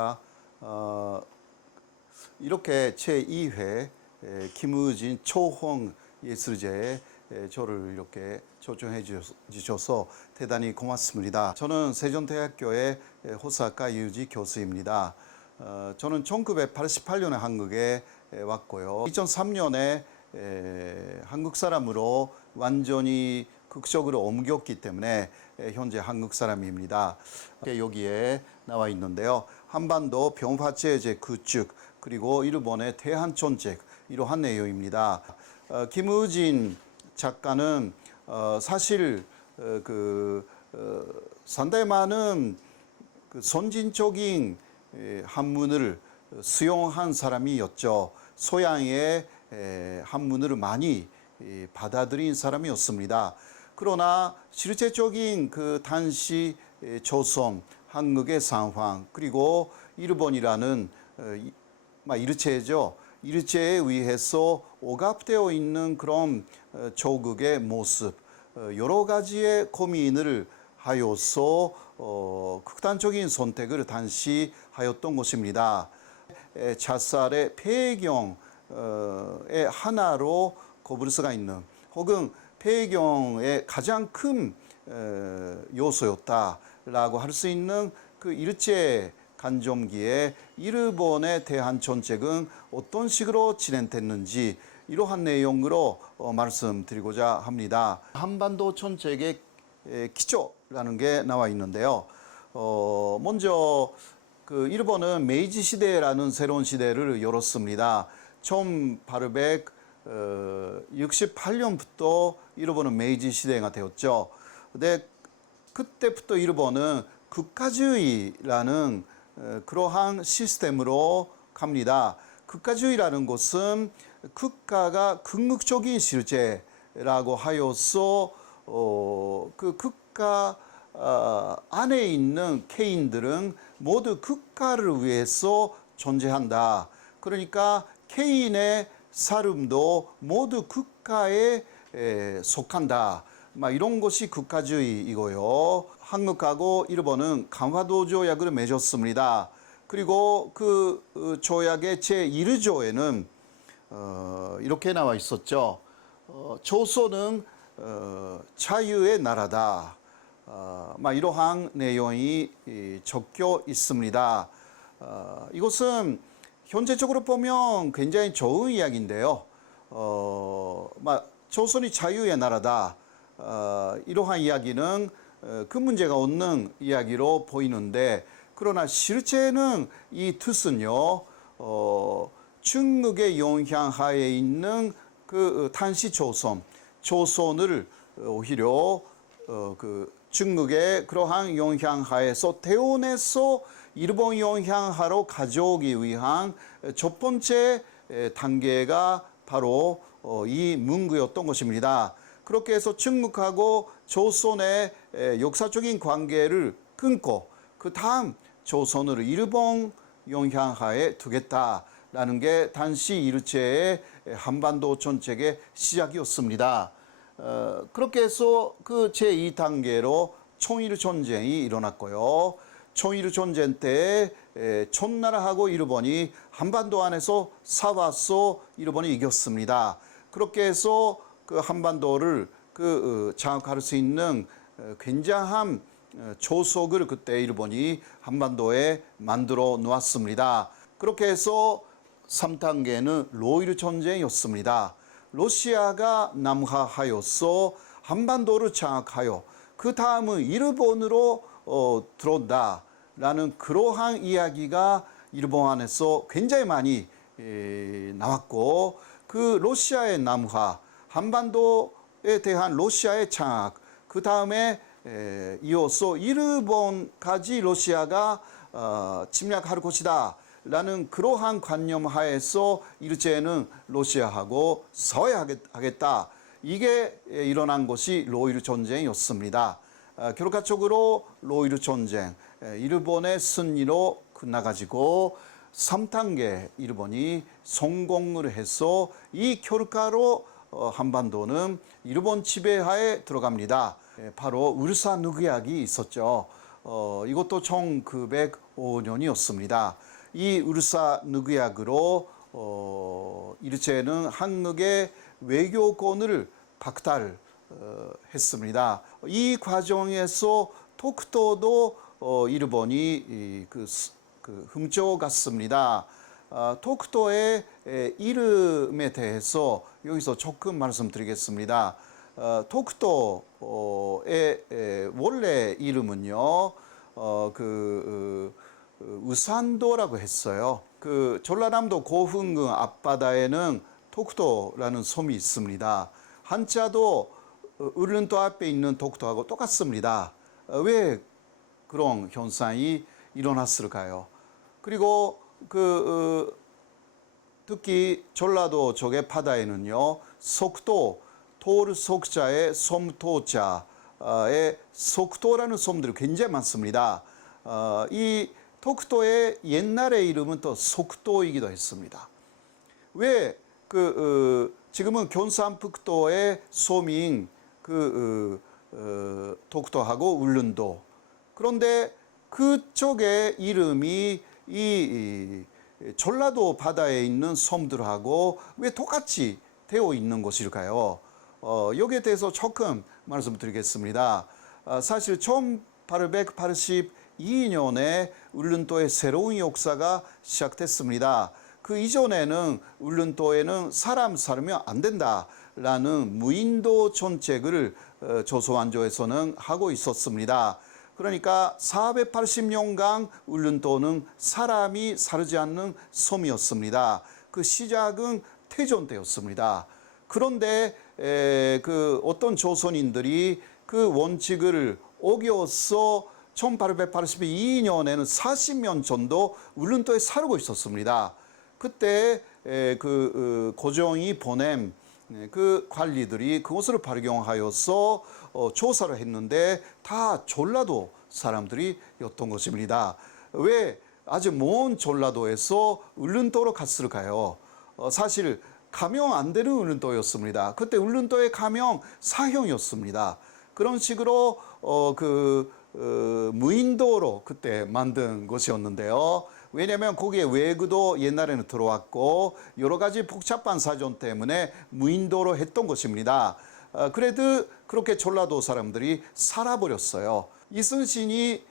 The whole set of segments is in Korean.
안녕하십니까. 이렇게 제2회 김의진 초홍 예술제에 저를 이렇게 초청해 주셔서 대단히 고맙습니다. 저는 세종대학교의 호사학과 이유지 교수입니다. 저는 1988년에 한국에 왔고요. 2003년에 한국 사람으로 완전히 극적으로 옮겼기 때문에 현재 한국 사람입니다. 여기에 나와 있는데요. 한반도 병화체제 구축 그리고 일본의 대한정책 이러한 내용입니다. 김의진 작가는 사실 상당히 많은 선진적인 한문을 수용한 사람이었죠. 소양의 한문을 많이 받아들인 사람이었습니다. 그러나 실제적인 당시 조선, 한국의 상황 그리고 일본이라는 일체죠. 일체에 의해서 억압되어 있는 그런 조국의 모습, 여러 가지의 고민을 하여서 극단적인 선택을 당시 하였던 것입니다. 자살의 배경의 하나로 꼽을 수가 있는 혹은 배경의 가장 큰 요소였다라고 할 수 있는 그 일제 간점기에 일본에 대한 정책은 어떤 식으로 진행됐는지 이러한 내용으로 말씀드리고자 합니다. 한반도 정책의 기초라는 게 나와 있는데요. 먼저 일본은 메이지 시대라는 새로운 시대를 열었습니다. 1868년부터 일본은 메이지 시대가 되었죠. 근데 그때부터 일본은 국가주의라는 그러한 시스템으로 갑니다. 국가주의라는 것은 국가가 궁극적인 실제라고 하여서 그 국가 안에 있는 개인들은 모두 국가를 위해서 존재한다. 그러니까 개인의 삶도 모두 국가에 속한다. 이런 것이 국가주의이고요. 한국하고 일본은 강화도 조약을 맺었습니다. 그리고 그 조약의 제1조에는 이렇게 나와 있었죠. 조선은 자유의 나라다. 이러한 내용이 적혀 있습니다. 이것은 현재적으로 보면 굉장히 좋은 이야기인데요. 조선이 자유의 나라다. 이러한 이야기는 그 문제가 없는 이야기로 보이는데 그러나 실제는 이 뜻은요. 중국의 영향하에 있는 그 당시 조선을 오히려 중국의 그러한 영향하에서 태어나서 일본 영향하로 가져오기 위한 첫 번째 단계가 바로 이 문구였던 것입니다. 그렇게 해서 중국하고 조선의 역사적인 관계를 끊고 그 다음 조선을 일본 영향하에 두겠다라는 게 당시 일제의 한반도 정책의 시작이었습니다. 그렇게 해서 그 제2단계로 청일전쟁이 일어났고요. 청일전쟁 때 청나라하고 일본이 한반도 안에서 싸워서 일본이 이겼습니다. 그렇게 해서 그 한반도를 장악할 수 있는 굉장한 조석을 그때 일본이 한반도에 만들어 놓았습니다. 그렇게 해서 3단계는 로일 전쟁이었습니다. 러시아가 남하하여서 한반도를 장악하여 그 다음은 일본으로 들어온다라는 그러한 이야기가 일본 안에서 굉장히 많이 나왔고 그 러시아의 남하 한반도에 대한 러시아의 장악 그 다음에 이어서 일본까지 러시아가 침략할 것이다 라는 그러한 관념 하에서 일제는 러시아하고 싸워야 하겠다. 이게 일어난 것이 로일 전쟁이었습니다. 결과적으로 로일 전쟁, 일본의 승리로 끝나가지고 3단계 일본이 성공을 해서 이 결과로 한반도는 일본 지배하에 들어갑니다. 바로 울산의학이 있었죠. 이것도 1905년이었습니다. 이 울사 늑약으로 일제는 한국의 외교권을 박탈했습니다. 이 과정에서 독도도 일본이 훔쳐갔습니다. 독도의 이름에 대해서 여기서 조금 말씀드리겠습니다. 독도의 원래 이름은요, 우산도라고 했어요. 전라남도 고흥군 앞바다에는 독도라는 섬이 있습니다. 한자도 울릉도 앞에 있는 독도하고 똑같습니다. 왜 그런 현상이 일어났을까요? 그리고 특히 전라도 쪽의 바다에는요, 속도, 도를 속자에 섬도자의 속도라는 섬들이 굉장히 많습니다. 이 독도의 옛날의 이름은 또 속도이기도 했습니다. 왜 지금은 경상북도의 섬인 독도하고 울릉도, 그런데 그쪽의 이름이 이 전라도 바다에 있는 섬들하고 왜 똑같이 되어 있는 것일까요? 여기에 대해서 조금 말씀드리겠습니다. 사실 1882년에 울릉도의 새로운 역사가 시작됐습니다. 그 이전에는 울릉도에는 사람 살면 안 된다라는 무인도 정책을 조선왕조에서는 하고 있었습니다. 그러니까 480년간 울릉도는 사람이 살지 않는 섬이었습니다. 그 시작은 태종 때였습니다. 그런데 어떤 조선인들이 그 원칙을 어겨서 1882년에는 40년 정도 울릉도에 살고 있었습니다. 그때 고종이 보낸 그 관리들이 그것을 발견하여서 조사를 했는데 다 전라도 사람들이었던 것입니다. 왜 아주 먼 전라도에서 울릉도로 갔을까요? 사실 가면 안 되는 울릉도였습니다. 그때 울릉도에 가면 사형이었습니다. 그런 식으로 무인도로 그때 만든 것이었는데요. 왜냐하면 거기에 외구도 옛날에는 들어왔고 여러 가지 복잡한 사정 때문에 무인도로 했던 것입니다. 그래도 그렇게 전라도 사람들이 살아버렸어요. 이순신이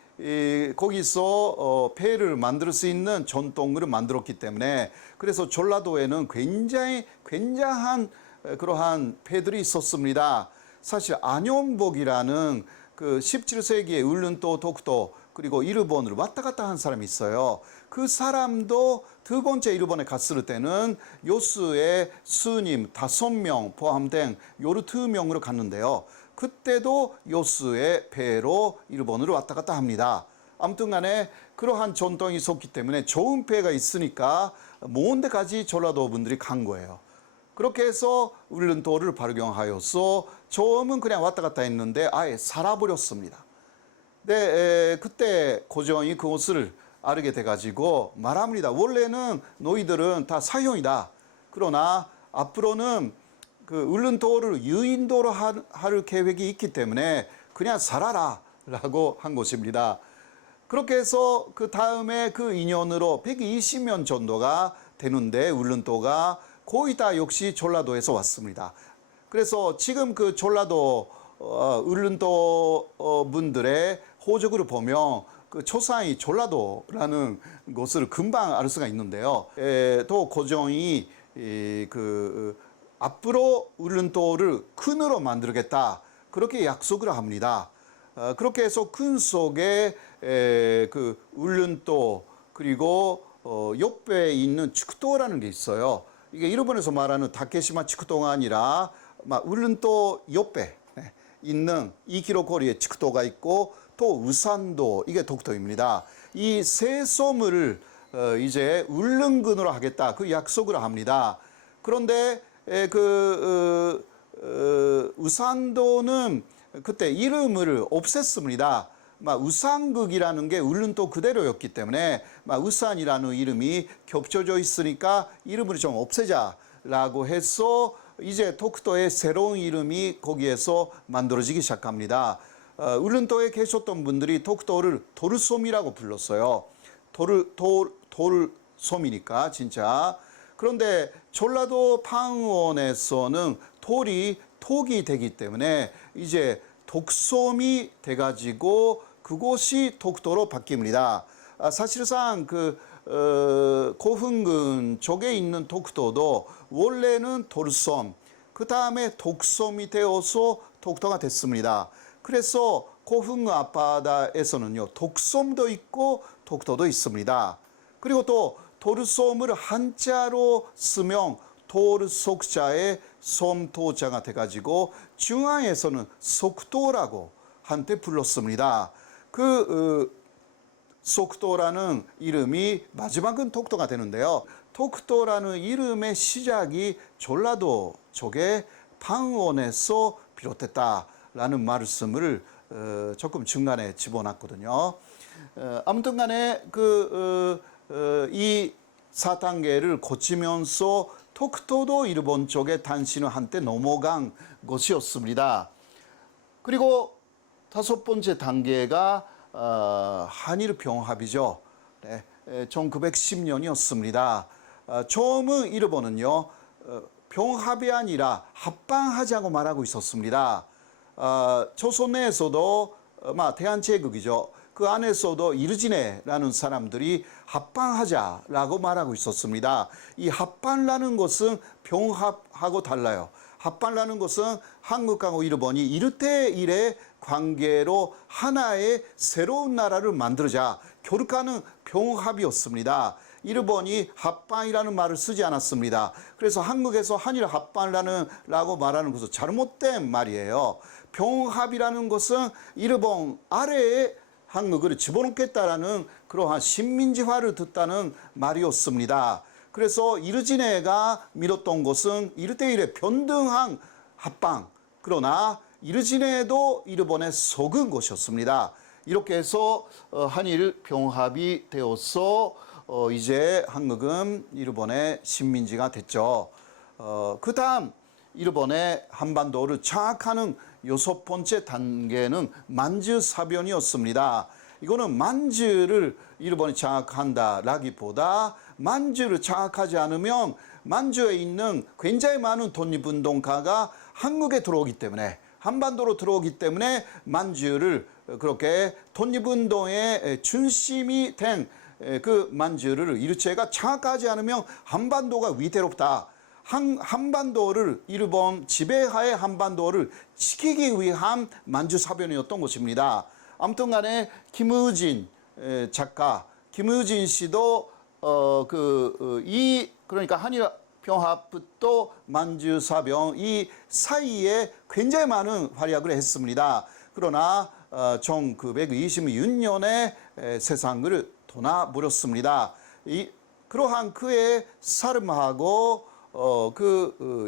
거기서 배를 만들 수 있는 전통을 만들었기 때문에, 그래서 전라도에는 굉장한 그러한 배들이 있었습니다. 사실 안용복이라는 그 17세기에 울릉도, 독도 그리고 일본으로 왔다 갔다 한 사람이 있어요. 그 사람도 두 번째 일본에 갔을 때는 요수의 스님 5명 포함된 12명으로 갔는데요. 그때도 요수의 배로 일본으로 왔다 갔다 합니다. 아무튼 간에 그러한 전통이 있었기 때문에 좋은 배가 있으니까 먼 데까지 전라도 분들이 간 거예요. 그렇게 해서 울릉도를 발견하여서 처음은 그냥 왔다 갔다 했는데 아예 살아버렸습니다. 네, 그때 고종이 그것을 알게 돼가지고 말합니다. 원래는 너희들은 다 사형이다. 그러나 앞으로는 그 울릉도를 유인도로 할 계획이 있기 때문에 그냥 살아라 라고 한 것입니다. 그렇게 해서 그 다음에 그 인연으로 120년 정도가 되는데 울릉도가 거의 다 역시 전라도에서 왔습니다. 그래서 지금 그 전라도 울릉도 분들의 호적을 보면 그 초상이 전라도라는 것을 금방 알 수가 있는데요. 또 고종이 앞으로 울릉도를 큰으로 만들겠다 그렇게 약속을 합니다. 그렇게 해서 큰 속에 그 울릉도 그리고 옆에 있는 축도라는 게 있어요. 이게 일본에서 말하는 다케시마 축도가 아니라 울릉도 옆에 있는 2km 거리에 축도가 있고 또 우산도, 이게 독도입니다. 이 세 섬을 이제 울릉군으로 하겠다 그 약속을 합니다. 그런데 우산도는 그때 이름을 없앴습니다. 우산극이라는 게 울릉도 그대로였기 때문에 우산이라는 이름이 겹쳐져 있으니까 이름을 좀 없애자라고 해서 이제 독도의 새로운 이름이 거기에서 만들어지기 시작합니다. 울릉도에 계셨던 분들이 독도를 도르솜이라고 불렀어요. 돌솜이니까 진짜. 그런데 전라도 방언에서는 돌이 톡이 되기 때문에 이제 독솜이 돼가지고 그곳이 독도로 바뀝니다. 사실상 고흥군 쪽에 있는 독도도 원래는 돌솜, 그 다음에 독솜이 되어서 독도가 됐습니다. 그래서 고흥 앞바다에서는요, 독솜도 있고 독도도 있습니다. 그리고 또 도르솜을 한자로 쓰면 도르 속자에 솜도자가 돼가지고 중앙에서는 속도라고 한때 불렀습니다. 속도라는 이름이 마지막은 독도가 되는데요. 독도라는 이름의 시작이 전라도 쪽의 방언에서 비롯됐다라는 말씀을 조금 중간에 집어넣었거든요. 아무튼 간에 이 4단계를 거치면서 독도도 일본 쪽에 단신을 한때 넘어간 것이었습니다. 그리고 5번째 단계가 한일 병합이죠. 네, 1910년이었습니다. 처음은 일본은요, 병합이 아니라 합방하자고 말하고 있었습니다. 조선 내에서도 대한제국이죠. 그 안에서도 이르지네라는 사람들이 합방하자라고 말하고 있었습니다. 이 합방이라는 것은 병합하고 달라요. 합방이라는 것은 한국하고 일본이 1대1의 관계로 하나의 새로운 나라를 만들자 교육하는 병합이었습니다. 일본이 합방이라는 말을 쓰지 않았습니다. 그래서 한국에서 한일 합방이라고 말하는 것은 잘못된 말이에요. 병합이라는 것은 일본 아래에 한국을 집어넣겠다라는 그러한 식민지화를 듣다는 말이었습니다. 그래서 이르지네가 밀었던 것은 1대1의 변등한 합방, 그러나 이르지네도 일본에 속은 것이었습니다. 이렇게 해서 한일 병합이 되어서 이제 한국은 일본의 식민지가 됐죠. 그 다음 일본의 한반도를 장악하는 6번째 단계는 만주사변이었습니다. 이거는 만주를 일본이 장악한다라기보다 만주를 장악하지 않으면 만주에 있는 굉장히 많은 독립운동가가 한국에 들어오기 때문에 한반도로 들어오기 때문에 만주를 그렇게 독립운동의 중심이 된 그 만주를 일제가 장악하지 않으면 한반도가 위태롭다. 한반도를 일본 지배하에 한반도를 지키기 위한 만주사변이었던 것입니다. 아무튼 간에 김의진 작가, 김의진 씨도 그러니까 한일 병합부터 만주사변 이 사이에 굉장히 많은 활약을 했습니다. 그러나 1926년에 세상을 떠나버렸습니다. 그러한 그의 삶하고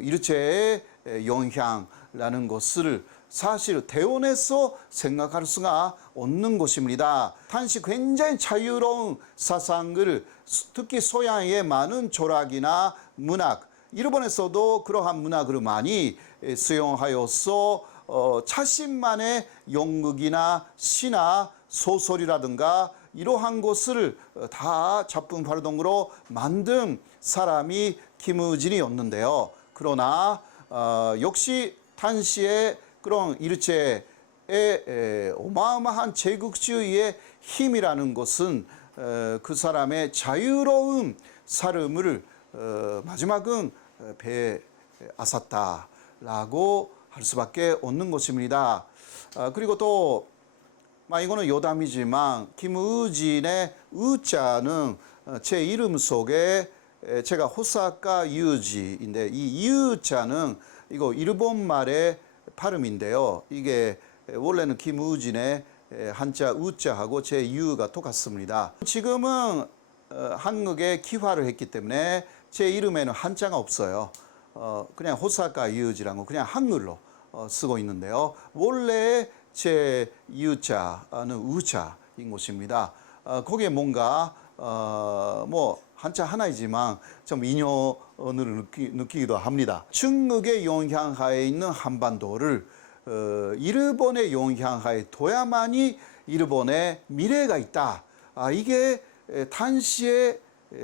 일제의 영향이라는 것을 사실 대원에서 생각할 수가 없는 것입니다. 당시 굉장히 자유로운 사상을 특히 서양의 많은 철학이나 문학, 일본에서도 그러한 문학을 많이 수용하여서 자신만의 연극이나 시나 소설이라든가 이러한 것을 다 작품 활동으로 만든 사람이 김의진이었는데요. 그러나 역시 당시에 그런 일제의 어마어마한 제국주의의 힘이라는 것은 그 사람의 자유로운 삶을 마지막은 빼앗았다라고 할 수밖에 없는 것입니다. 그리고 또 이거는 여담이지만 김의진의 의자는 제 이름 속에 제가 호사카 유지인데 이 유자는 이거 일본 말의 발음인데요. 이게 원래는 김의진의 한자 우자하고 제 유가 똑같습니다. 지금은 한국에 기화를 했기 때문에 제 이름에는 한자가 없어요. 그냥 호사카 유지라고 그냥 한글로 쓰고 있는데요. 원래 제 유자는 우자인 것입니다. 거기에 뭔가 한자 하나이지만 좀 인연을 느끼기도 합니다. 중국의 영향하에 있는 한반도를 일본의 영향하에 둬야만이 일본의 미래가 있다. 이게 당시의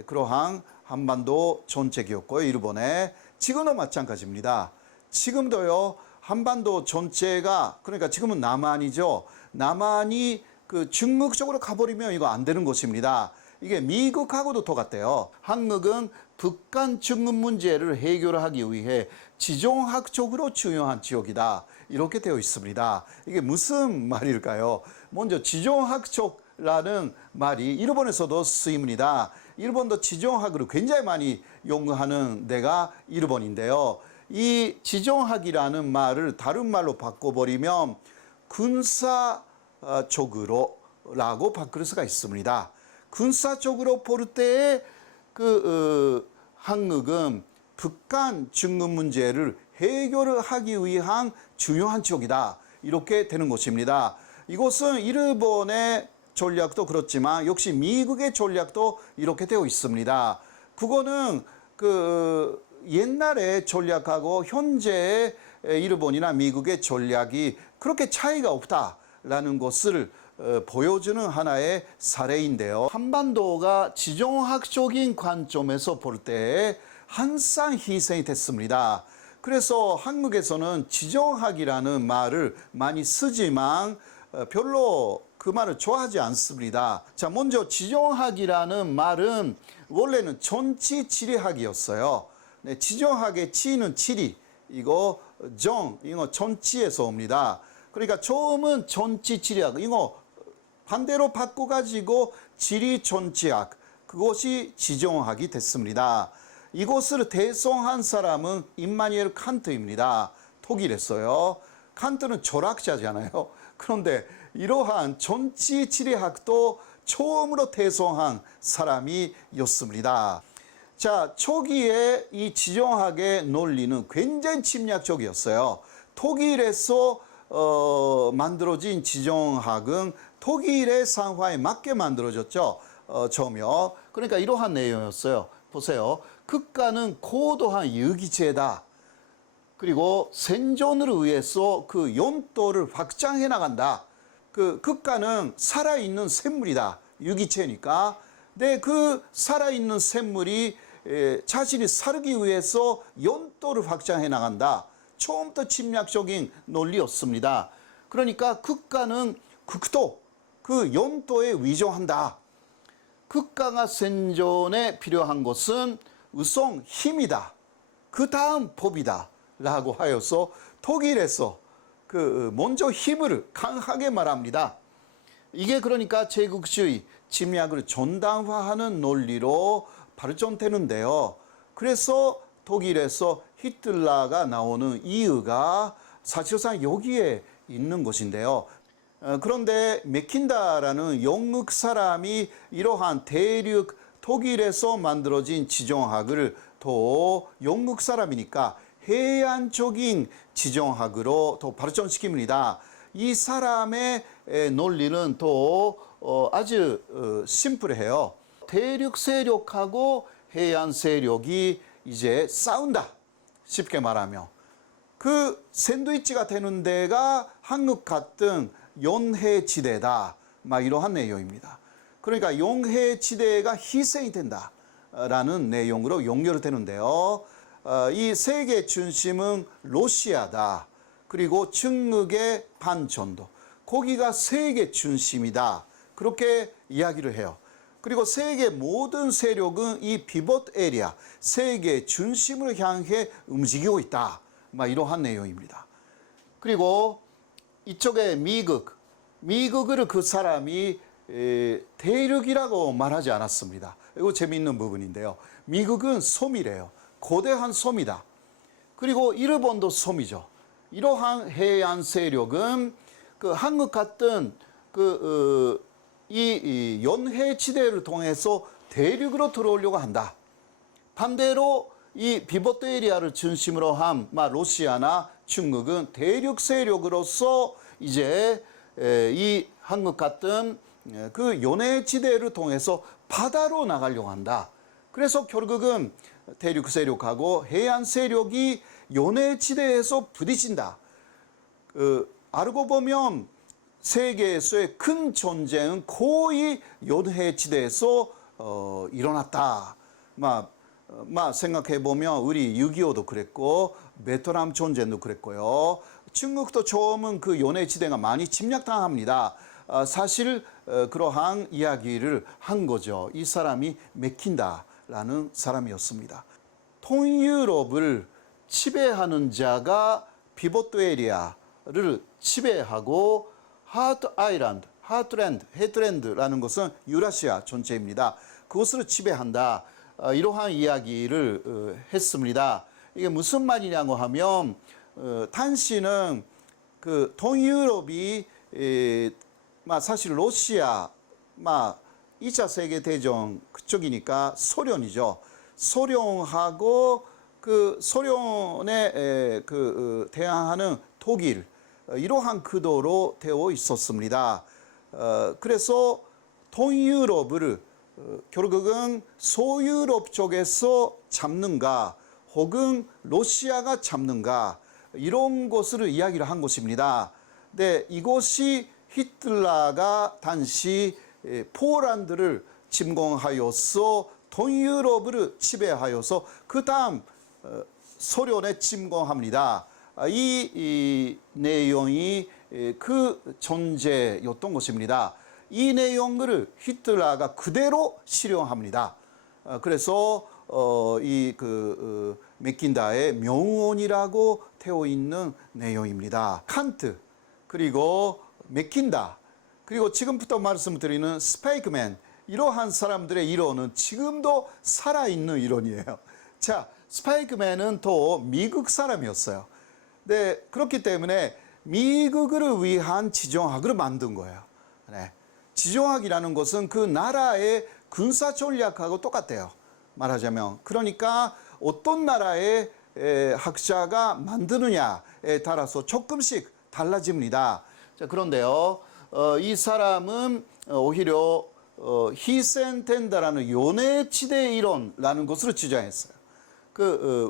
그러한 한반도 정책이었고요. 일본의 지금도 마찬가지입니다. 지금도요. 한반도 전체가 그러니까 지금은 남한이죠. 남한이 그 중국 쪽으로 가버리면 이거 안 되는 것입니다. 이게 미국하고도 똑같대요. 한국은 북한 중국 문제를 해결하기 위해 지정학적으로 중요한 지역이다. 이렇게 되어 있습니다. 이게 무슨 말일까요? 먼저 지정학적이라는 말이 일본에서도 쓰입니다. 일본도 지정학을 굉장히 많이 연구하는 데가 일본인데요. 이 지정학이라는 말을 다른 말로 바꿔버리면 군사적으로라고 바꿀 수가 있습니다. 군사적으로 볼 때에 한국은 북한 중국 문제를 해결을 하기 위한 중요한 지역이다. 이렇게 되는 것입니다. 이것은 일본의 전략도 그렇지만 역시 미국의 전략도 이렇게 되어 있습니다. 그거는 옛날의 전략하고 현재의 일본이나 미국의 전략이 그렇게 차이가 없다라는 것을 보여주는 하나의 사례인데요. 한반도가 지정학적인 관점에서 볼 때 항상 희생이 됐습니다. 그래서 한국에서는 지정학이라는 말을 많이 쓰지만 별로 그 말을 좋아하지 않습니다. 자, 먼저 지정학이라는 말은 원래는 정치지리학이었어요. 네, 지정학의 지는 지리, 이거 정치에서 옵니다. 그러니까 처음은 정치지리학, 이거 반대로 바꿔가지고 지리정치학, 그것이 지정학이 됐습니다. 이것을 대성한 사람은 임마누엘 칸트입니다. 독일에서요. 칸트는 철학자잖아요. 그런데 이러한 정치지리학도 처음으로 대성한 사람이었습니다. 자, 초기에 이 지정학의 논리는 굉장히 침략적이었어요. 독일에서 만들어진 지정학은 독일의 상황에 맞게 만들어졌죠. 처음이요. 그러니까 이러한 내용이었어요. 보세요. 국가는 고도한 유기체다. 그리고 생존을 위해서 그 용도를 확장해 나간다. 그 국가는 살아있는 생물이다. 유기체니까. 근데 그 살아있는 생물이 자신이 살기 위해서 용도를 확장해 나간다. 처음부터 침략적인 논리였습니다. 그러니까 국가는 국도, 그 용도에 위조한다. 국가가 생존에 필요한 것은 우선 힘이다. 그 다음 법이다. 라고 하여서 독일에서 먼저 힘을 강하게 말합니다. 이게 그러니까 제국주의 침략을 전당화하는 논리로 발전되는데요. 그래서 독일에서 히틀러가 나오는 이유가 사실상 여기에 있는 것인데요. 그런데 맥킨다라는 영국 사람이 이러한 대륙 독일에서 만들어진 지정학을 또 영국 사람이니까 해안적인 지정학으로 또 발전시킵니다. 이 사람의 논리는 또 아주 심플해요. 대륙 세력하고 해안 세력이 이제 싸운다. 쉽게 말하면. 그 샌드위치가 되는 데가 한국 같은 연해지대다. 막 이러한 내용입니다. 그러니까 연해지대가 희생이 된다라는 내용으로 연결되는데요. 이 세계 중심은 러시아다. 그리고 중국의 반전도. 거기가 세계 중심이다. 그렇게 이야기를 해요. 그리고 세계 모든 세력은 이 피벗 에리아, 세계 중심을 향해 움직이고 있다. 막 이러한 내용입니다. 그리고 이쪽에 미국을 그 사람이 대륙이라고 말하지 않았습니다. 이거 재미있는 부분인데요. 미국은 섬이래요. 거대한 섬이다. 그리고 일본도 섬이죠. 이러한 해안 세력은 그 한국 같은 이 연해지대를 통해서 대륙으로 들어오려고 한다. 반대로 이 피벗 에리아를 중심으로 한 러시아나 중국은 대륙 세력으로서 이제 이 한국 같은 그 연해지대를 통해서 바다로 나가려고 한다. 그래서 결국은 대륙 세력하고 해안 세력이 연해지대에서 부딪힌다. 알고 보면 세계에서의 큰 전쟁은 거의 연해지대에서 일어났다. 생각해 보면 우리 6.25도 그랬고 베트남 전쟁도 그랬고요. 중국도 처음은 그 연해지대가 많이 침략당합니다. 사실 그러한 이야기를 한 거죠. 이 사람이 맥킨다라는 사람이었습니다. 동유럽을 지배하는 자가 피보트 에리아를 지배하고 헤틀랜드라는 것은 유라시아 전체입니다. 그것을 지배한다. 이러한 이야기를 했습니다. 이게 무슨 말이냐고 하면 당시는 그 동유럽이 사실 러시아 2차 세계대전 그쪽이니까 소련이죠. 소련하고 그 소련에 대항하는 독일 이러한 구도로 되어 있었습니다. 그래서 동유럽을 결국은 소유럽 쪽에서 잡는가 혹은 러시아가 잡는가 이런 것을 이야기를 한 것입니다. 근데 이것이 히틀러가 당시 포란드를 침공하여서 동유럽을 지배하여서 그 다음 소련에 침공합니다. 이 내용이 그 전제였던 것입니다. 이 내용을 히틀러가 그대로 실현합니다. 그래서 맥킨다의 명언이라고 되어 있는 내용입니다. 칸트 그리고 맥킨다 그리고 지금부터 말씀드리는 스파이크맨 이러한 사람들의 이론은 지금도 살아있는 이론이에요. 자, 스파이크맨은 또 미국 사람이었어요. 네, 그렇기 때문에 미국을 위한 지정학을 만든 거예요. 네. 지정학이라는 것은 그 나라의 군사 전략하고 똑같대요. 말하자면. 그러니까 어떤 나라의 학자가 만드느냐에 따라서 조금씩 달라집니다. 자, 그런데요, 이 사람은 오히려 히센텐다라는 연해지대 이론라는 것으로 주장했어요.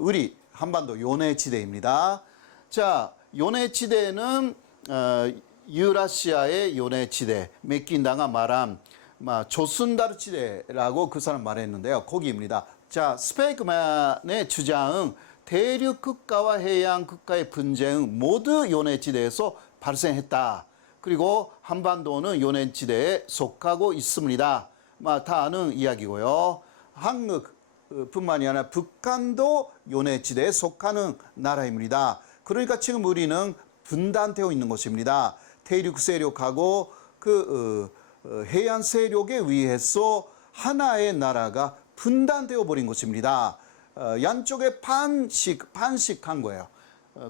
우리 한반도 연해지대입니다. 자, 연해지대는 유라시아의 연해지대, 맥킨다가 말한 조순다르지대라고 그 사람 말했는데요. 거기입니다. 자, 스파이크만의 주장은 대륙 국가와 해양 국가의 분쟁은 모두 연해지대에서 발생했다. 그리고 한반도는 연해지대에 속하고 있습니다. 다 아는 이야기고요. 한국뿐만이 아니라 북한도 연해지대에 속하는 나라입니다. 그러니까 지금 우리는 분단되어 있는 것입니다. 대륙 세력하고 해안 세력에 의해서 하나의 나라가 분단되어 버린 것입니다. 양쪽에 반식한 거예요.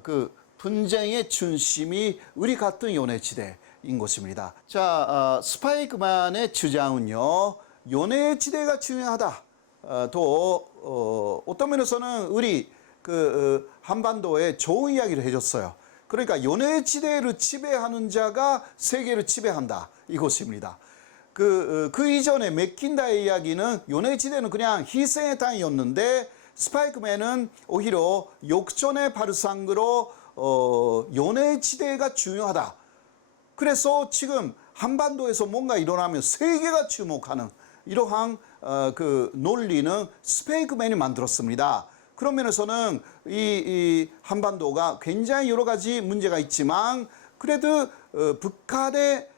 그 분쟁의 중심이 우리 같은 연해지대인 것입니다. 자, 스파이크만의 주장은요, 연해지대가 중요하다. 또 어떤 면에서는 우리 한반도에 좋은 이야기를 해줬어요. 그러니까 연해지대를 지배하는 자가 세계를 지배한다. 이것입니다. 그 이전에 맥킨다의 이야기는 연해지대는 그냥 희생의 땅이었는데 스파이크맨은 오히려 역전의 발상으로 연해지대가 중요하다. 그래서 지금 한반도에서 뭔가 일어나면 세계가 주목하는 이러한 논리는 스파이크맨이 만들었습니다. 그런 면에서는 이 한반도가 굉장히 여러 가지 문제가 있지만 그래도 북한의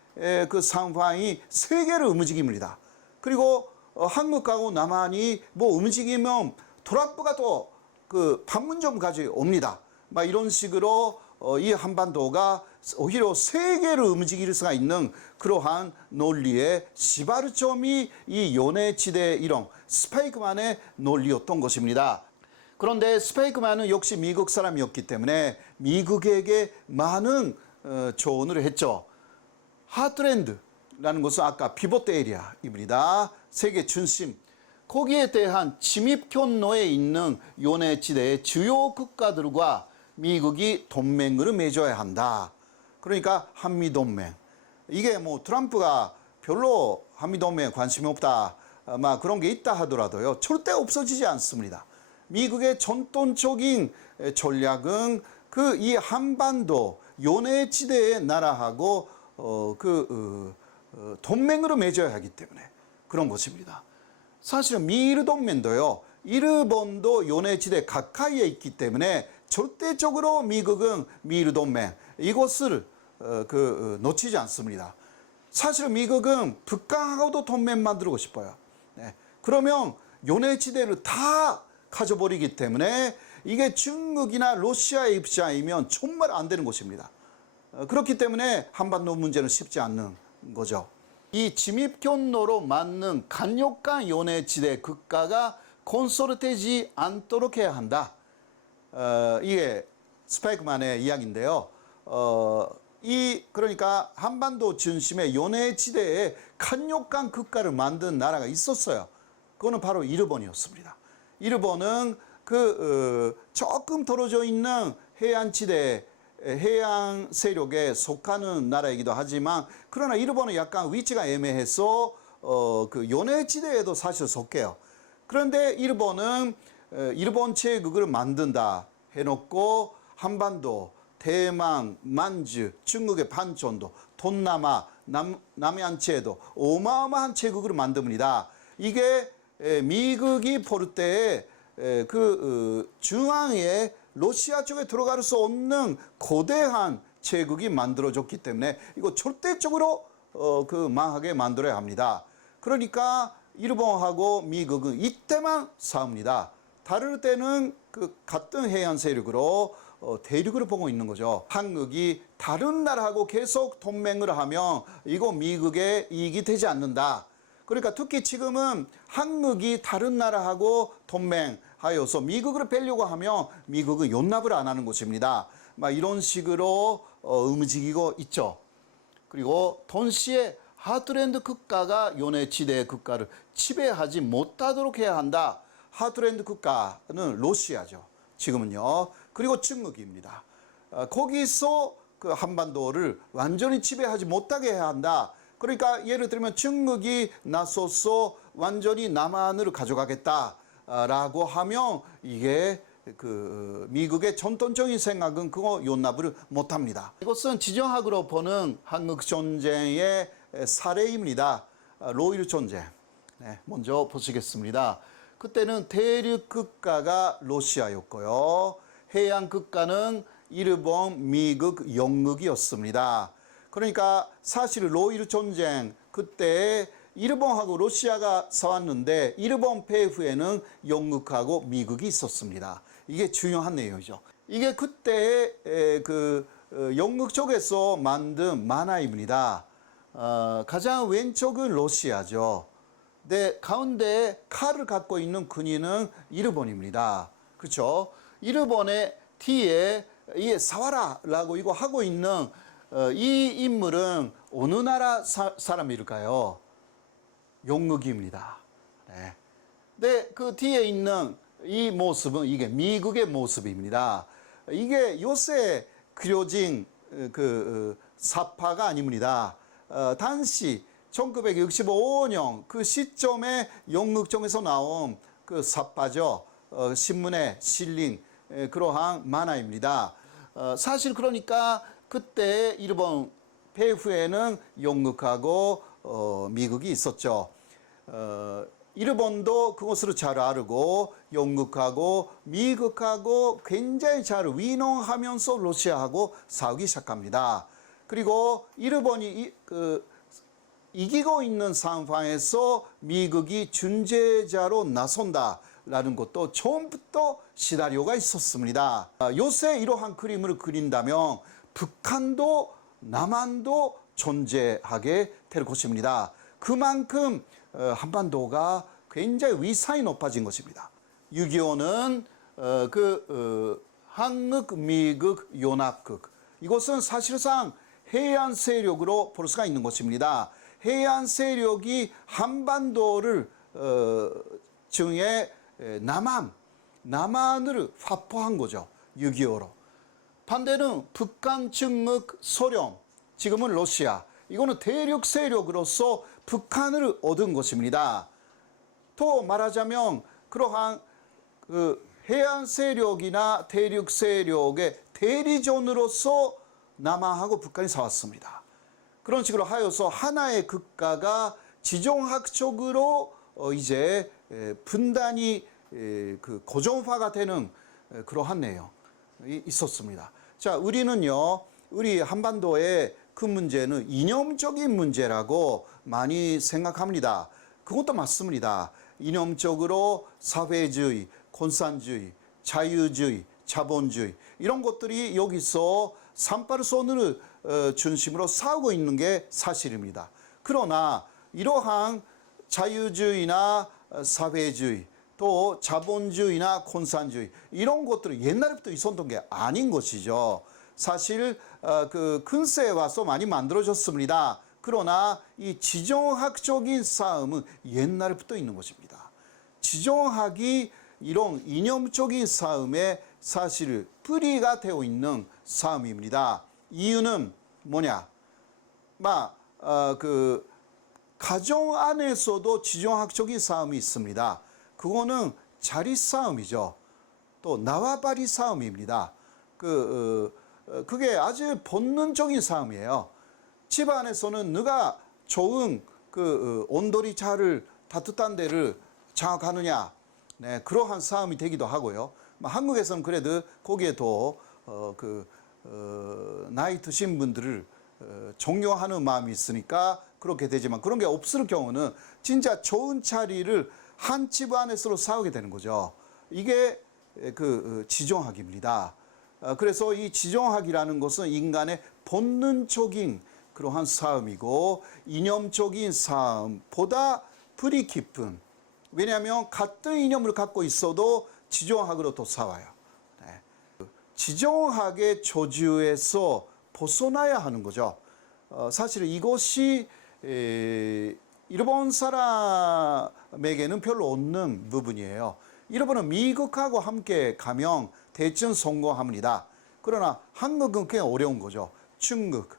그 상황이 세계를 움직입니다. 그리고 한국하고 남한이 움직이면 트럼프가 또 판문점까지 옵니다. 이런 식으로 이 한반도가 오히려 세계를 움직일 수가 있는 그러한 논리의 시발점이 이 연해지대 이론 스파이크만의 논리였던 것입니다. 그런데 스파이크만은 역시 미국 사람이었기 때문에 미국에게 많은 조언을 했죠. 하트랜드라는 것은 아까 피보트 에리아입니다. 세계 중심. 거기에 대한 침입 경로에 있는 연해지대의 주요 국가들과 미국이 동맹을 맺어야 한다. 그러니까 한미동맹. 이게 트럼프가 별로 한미동맹에 관심이 없다. 그런 게 있다 하더라도요. 절대 없어지지 않습니다. 미국의 전통적인 전략은 이 한반도 요네지대의 나라하고 동맹으로 맺어야 하기 때문에 그런 것입니다. 사실은 미일 동맹도요, 일본도 요네지대 가까이에 있기 때문에 절대적으로 미국은 미일 동맹 이것을 놓치지 않습니다. 사실 미국은 북한하고도 동맹 만들고 싶어요. 네. 그러면 요네지대를 다 가져버리기 때문에 이게 중국이나 러시아의 입장이면 정말 안 되는 것입니다. 그렇기 때문에 한반도 문제는 쉽지 않는 거죠. 이 침입경로로 맞는 강력한 요네지대 국가가 건설되지 않도록 해야 한다. 이게 스파이크만의 이야기인데요. 그러니까 한반도 중심의 요네지대에 강력한 국가를 만든 나라가 있었어요. 그거는 바로 일본이었습니다. 일본은 조금 떨어져 있는 해안지대, 해양 세력에 속하는 나라이기도 하지만, 그러나 일본은 약간 위치가 애매해서 요네지대에도 사실 속해요. 그런데 일본은 일본 제국을 만든다 해놓고 한반도, 대만, 만주, 중국의 반천도, 동남아, 남해안체도 어마어마한 제국을 만듭니다. 이게 미국이 볼 때에 중앙에 러시아 쪽에 들어갈 수 없는 거대한 제국이 만들어졌기 때문에 이거 절대적으로 망하게 만들어야 합니다. 그러니까 일본하고 미국은 이때만 싸웁니다. 다를 때는 같은 해안 세력으로 대륙을 보고 있는 거죠. 한국이 다른 나라하고 계속 동맹을 하면 이거 미국의 이익이 되지 않는다. 그러니까 특히 지금은 한국이 다른 나라하고 동맹하여서 미국을 빼려고 하면 미국은 용납을 안 하는 것입니다. 막 이런 식으로 움직이고 있죠. 그리고 동시에 하트랜드 국가가 요네지대 국가를 지배하지 못하도록 해야 한다. 하트랜드 국가는 러시아죠. 지금은요. 그리고 중국입니다. 거기서 한반도를 완전히 지배하지 못하게 해야 한다. 그러니까 예를 들면 중국이 나서서 완전히 남한으로 가져가겠다라고 하면 이게 미국의 전통적인 생각은 그거 용납을 못합니다. 이것은 지정학으로 보는 한국 전쟁의 사례입니다. 로일 전쟁. 네, 먼저 보시겠습니다. 그때는 대륙 국가가 러시아였고요. 해양 국가는 일본, 미국, 영국이었습니다. 그러니까 사실 로일 전쟁 그때 일본하고 러시아가 싸웠는데 일본 패 후에는 영국하고 미국이 있었습니다. 이게 중요한 내용이죠. 이게 그때 영국 쪽에서 만든 만화입니다. 가장 왼쪽은 러시아죠. 네, 가운데 칼을 갖고 있는 군인은 일본입니다. 그렇죠? 일본의 뒤에 이 사와라라고 이거 하고 있는 이 인물은 어느 나라 사람일까요? 영국입니다. 네. 네, 그 뒤에 있는 이 모습은 이게 미국의 모습입니다. 이게 요새 그려진 사파가 아닙니다. 당시 1965년 그 시점에 영국 쪽에서 나온 사파죠. 신문에 실린 그러한 만화입니다. 사실 그러니까 그때 일본 패 후에는 영국하고 미국이 있었죠. 일본도 그것을 잘 알고 영국하고 미국하고 굉장히 잘 위농하면서 러시아하고 싸우기 시작합니다. 그리고 일본이 이기고 있는 상황에서 미국이 중재자로 나선다라는 것도 처음부터 시나리오가 있었습니다. 요새 이러한 그림을 그린다면 북한도 남한도 존재하게 될 것입니다. 그만큼 한반도가 굉장히 위상이 높아진 것입니다. 6.25는 한국, 미국 연합국, 이것은 사실상 해안 세력으로 볼 수가 있는 것입니다. 해안 세력이 한반도를 중에 남한을 확보한 거죠. 6.25로. 반대는 북한, 중국, 소련, 지금은 러시아. 이거는 대륙 세력으로서 북한을 얻은 것입니다. 또 말하자면 그러한 해안 세력이나 대륙 세력의 대리전으로서 남한하고 북한이 싸웠습니다. 그런 식으로 하여서 하나의 국가가 지정학적으로 이제 분단이 그 고정화가 되는 그러한 내용이 있었습니다. 자, 우리는요, 우리 한반도의 그 문제는 이념적인 문제라고 많이 생각합니다. 그것도 맞습니다. 이념적으로 사회주의, 공산주의, 자유주의, 자본주의 이런 것들이 여기서 산발선을 중심으로 싸우고 있는 게 사실입니다. 그러나 이러한 자유주의나 사회주의 또 자본주의나 공산주의 이런 것들은 옛날부터 있었던 게 아닌 것이죠. 사실 그 근세에 와서 많이 만들어졌습니다. 그러나 이 지정학적인 싸움은 옛날부터 있는 것입니다. 지정학이 이런 이념적인 싸움에 사실 뿌리가 되어 있는 싸움입니다. 이유는 뭐냐? 그 가정 안에서도 지정학적인 싸움이 있습니다. 그거는 자리 싸움이죠. 또 나와바리 싸움입니다. 그게 아주 본능적인 싸움이에요. 집안에서는 누가 좋은 온돌이 자를 따뜻한 데를 장악하느냐, 네, 그러한 싸움이 되기도 하고요. 한국에서는 그래도 거기에 더 나이 드신 분들을 존경하는 마음이 있으니까 그렇게 되지만 그런 게 없을 경우는 진짜 좋은 자리를 한 집안에서 싸우게 되는 거죠. 이게 지정학입니다. 그래서 이 지정학이라는 것은 인간의 본능적인 그러한 싸움이고 이념적인 싸움보다 불이 깊은, 왜냐하면 같은 이념을 갖고 있어도 지정학으로 또 싸워요. 네. 지정학의 저주에서 벗어나야 하는 거죠. 사실 이것이 일본 사람에게는 별로 없는 부분이에요. 일본은 미국하고 함께 가면 대충 성공합니다. 그러나 한국은 굉장히 어려운 거죠. 중국,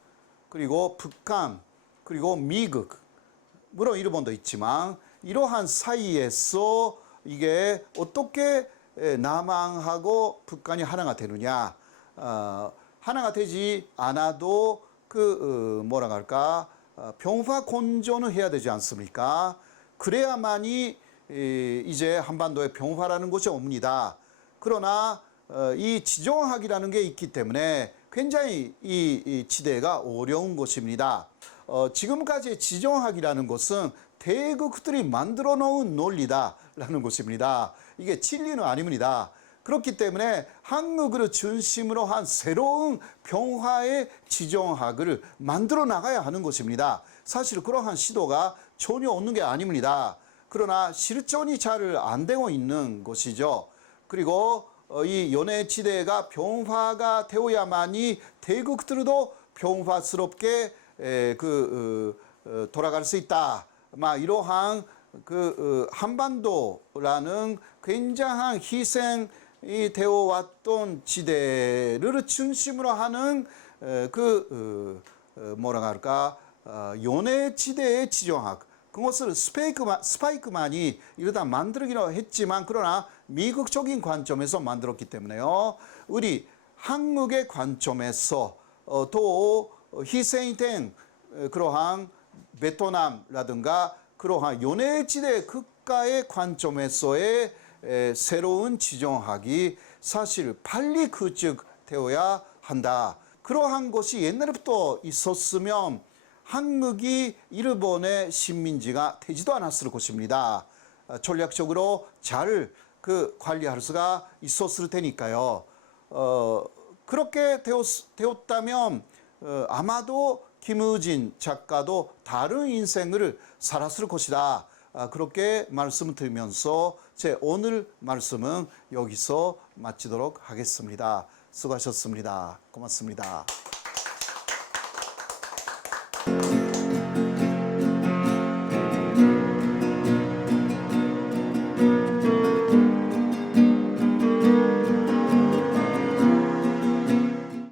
그리고 북한, 그리고 미국, 물론 일본도 있지만 이러한 사이에서 이게 어떻게 남한하고 북한이 하나가 되느냐, 하나가 되지 않아도 뭐라 할까, 병화 건조는 해야 되지 않습니까? 그래야만이 이제 한반도에 병화라는 것이 옵니다. 그러나 이 지정학이라는 게 있기 때문에 굉장히 이 지대가 어려운 것입니다. 지금까지의 지정학이라는 것은 대국들이 만들어 놓은 논리다라는 것입니다. 이게 진리는 아닙니다. 그렇기 때문에 한국을 중심으로 한 새로운 병화의 지정학을 만들어 나가야 하는 것입니다. 사실 그러한 시도가 전혀 없는 게 아닙니다. 그러나 실전이 잘 안 되고 있는 것이죠. 그리고 이 연해지대가 병화가 되어야만이 대국들도 병화스럽게 돌아갈 수 있다. 이러한 한반도라는 굉장한 희생이 되어 왔던 지대를 중심으로 하는 뭐라 할까, 연해지대의 지정학, 그것을 스파이크만이 이러다 만들기로 했지만 그러나 미국적인 관점에서 만들었기 때문에요. 우리 한국의 관점에서 또 희생이 된 그러한 베트남라든가 그러한 연해지대 국가의 관점에서의 새로운 지정학이 사실 빨리 구축되어야 한다. 그러한 것이 옛날부터 있었으면 한국이 일본의 식민지가 되지도 않았을 것입니다. 전략적으로 잘 관리할 수가 있었을 테니까요. 그렇게 되었다면 아마도 김우진 작가도 다른 인생을 살았을 것이다. 그렇게 말씀을 드리면서 제 오늘 말씀은 여기서 마치도록 하겠습니다. 수고하셨습니다. 고맙습니다.